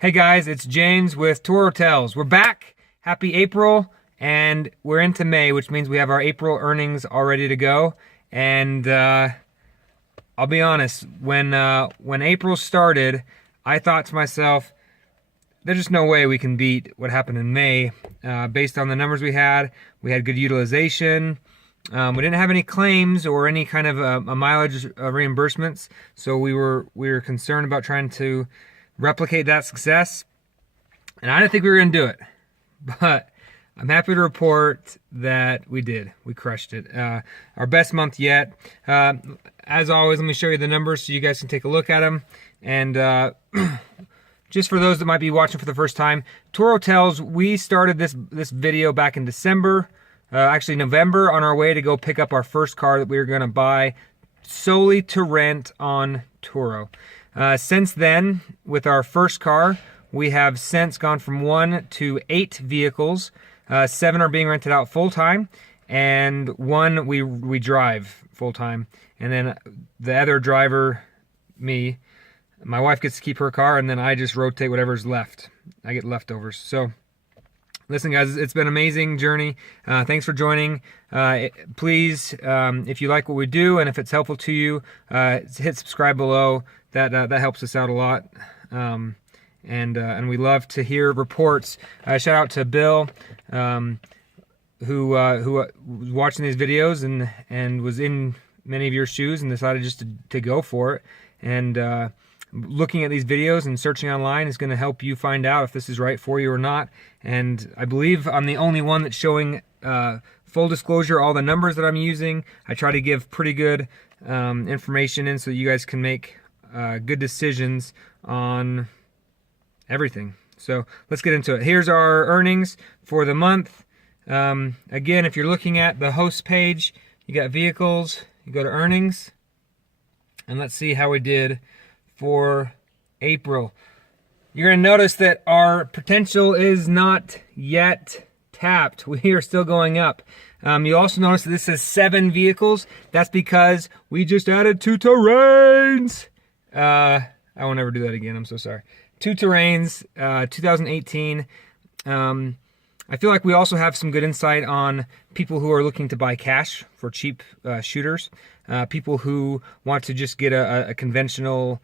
Hey guys, it's James with Tour Hotels. We're back. Happy April, and we're into May, which means we have our April earnings all ready to go. And I'll be honest, when April started, I thought to myself, there's just no way we can beat what happened in May. Based on the numbers we had good utilization. We didn't have any claims or any kind of a mileage reimbursements, so we were concerned about trying to replicate that success, and I didn't think we were going to do it, but I'm happy to report that we did. We crushed it. Our best month yet. As always, let me show you the numbers so you guys can take a look at them. And just for those that might be watching for the first time, Tour Hotels, we started this video back in December, actually November, on our way to go pick up our first car that we were going to buy solely to rent on Turo. Since then, with our first car, we have since gone from 1 to 8 vehicles. 7 are being rented out full-time, and 1 we drive full-time. And then the other driver, me, my wife gets to keep her car, and then I just rotate whatever's left. I get leftovers. So, listen guys, it's been an amazing journey. Thanks for joining. Please, if you like what we do and if it's helpful to you, hit subscribe below. That helps us out a lot. And we love to hear reports. Shout out to Bill, who was watching these videos and was in many of your shoes and decided just to go for it. And looking at these videos and searching online is going to help you find out if this is right for you or not. And I believe I'm the only one that's showing full disclosure, all the numbers that I'm using. I try to give pretty good information in so that you guys can make good decisions on everything. So let's get into it. Here's our earnings for the month. Again, if you're looking at the host page, you got vehicles, you go to earnings, and let's see how we did for April. You're going to notice that our potential is not yet tapped. We are still going up. You also notice that this says 7 vehicles. That's because we just added 2 terrains. I won't ever do that again. I'm so sorry. 2 terrains, 2018. I feel like we also have some good insight on people who are looking to buy cash for cheap shooters. People who want to just get a conventional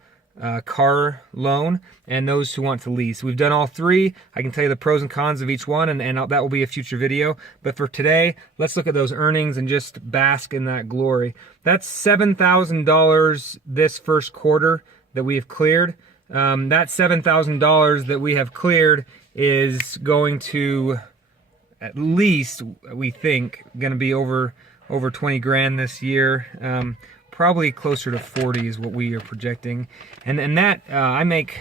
car loan, and those who want to lease. We've done all 3. I can tell you the pros and cons of each one, and that will be a future video. But for today, let's look at those earnings and just bask in that glory. That's $7,000 this first quarter that we have cleared. That $7,000 that we have cleared is going to, at least we think, going to be over 20 grand this year. Probably closer to 40 is what we are projecting. And that, I make,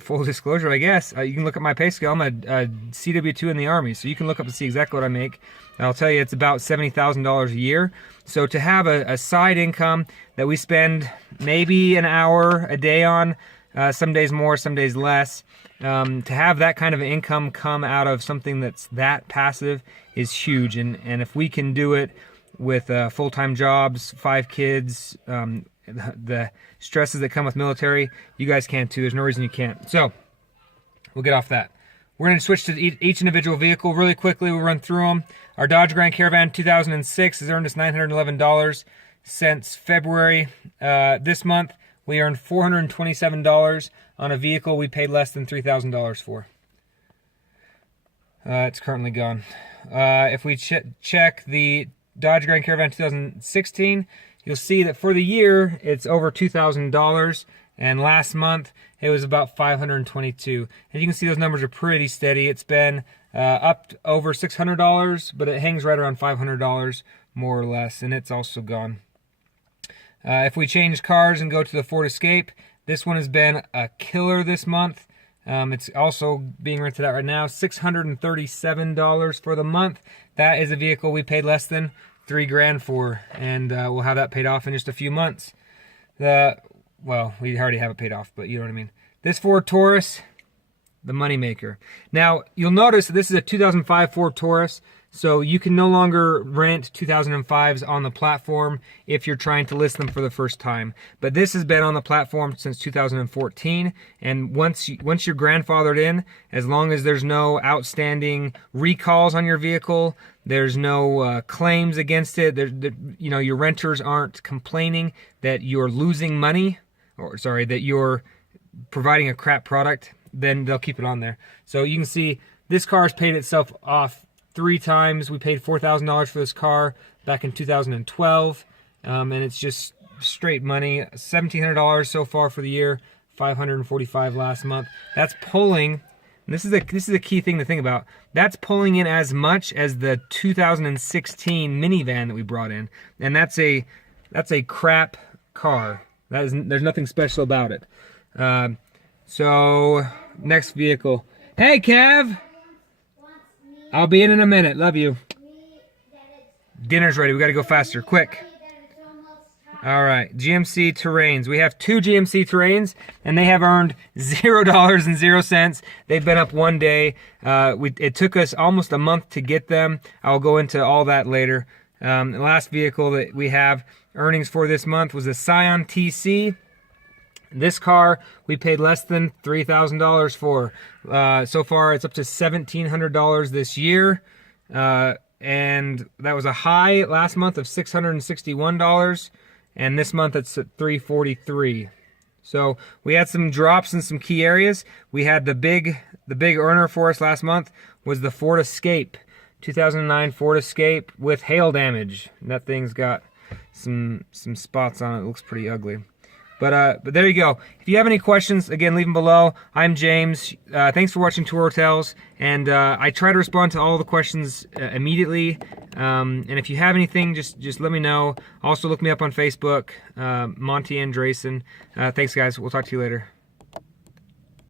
full disclosure, I guess, you can look at my pay scale. I'm a CW2 in the Army, so you can look up to see exactly what I make. I'll tell you, it's about $70,000 a year. So to have a side income that we spend maybe an hour a day on, some days more, some days less, to have that kind of income come out of something that's that passive is huge. And if we can do it with full-time jobs, 5 kids, the stresses that come with military, you guys can too. There's no reason you can't. So we'll get off that. We're going to switch to each individual vehicle really quickly. We'll run through them. Our Dodge Grand Caravan 2006 has earned us $911 since February. This month, we earned $427 on a vehicle we paid less than $3,000 for. It's currently gone. If we check the Dodge Grand Caravan 2016, you'll see that for the year, it's over $2,000. And last month, it was about $522. And you can see those numbers are pretty steady. It's been up over $600, but it hangs right around $500, more or less, and it's also gone. If we change cars and go to the Ford Escape, this one has been a killer this month. It's also being rented out right now, $637 for the month. That is a vehicle we paid less than $3 grand for, and we'll have that paid off in just a few months. Well, we already have it paid off, but you know what I mean. This Ford Taurus, the moneymaker. Now, you'll notice that this is a 2005 Ford Taurus. So you can no longer rent 2005s on the platform if you're trying to list them for the first time. But this has been on the platform since 2014, and once you're grandfathered in, as long as there's no outstanding recalls on your vehicle, there's no claims against it, your renters aren't complaining that you're losing money, or sorry, that you're providing a crap product, then they'll keep it on there. So you can see this car's paid itself off 3 times. We paid $4,000 for this car back in 2012, and it's just straight money. $1,700 so far for the year, $545 last month. That's pulling. And this is a key thing to think about. That's pulling in as much as the 2016 minivan that we brought in, and that's a crap car. There's nothing special about it. So next vehicle. Hey, Kev. I'll be in a minute. Love you. Dinner's ready. We got to go faster. Quick. All right. GMC Terrains. We have 2 GMC Terrains, and they have earned $0.00. They've been up 1 day. It took us almost a month to get them. I'll go into all that later. The last vehicle that we have earnings for this month was a Scion Tc. This car we paid less than $3,000 for. So far it's up to $1,700 this year, and that was a high last month of $661, and this month it's at $343. So we had some drops in some key areas. We had the big earner for us last month was the Ford Escape, 2009 Ford Escape with hail damage. And that thing's got some spots on it. It looks pretty ugly. But there you go. If you have any questions, again, leave them below. I'm James. Thanks for watching Tour Hotels, and I try to respond to all the questions immediately. And if you have anything, just let me know. Also, look me up on Facebook, Monty Andresen. Thanks, guys. We'll talk to you later.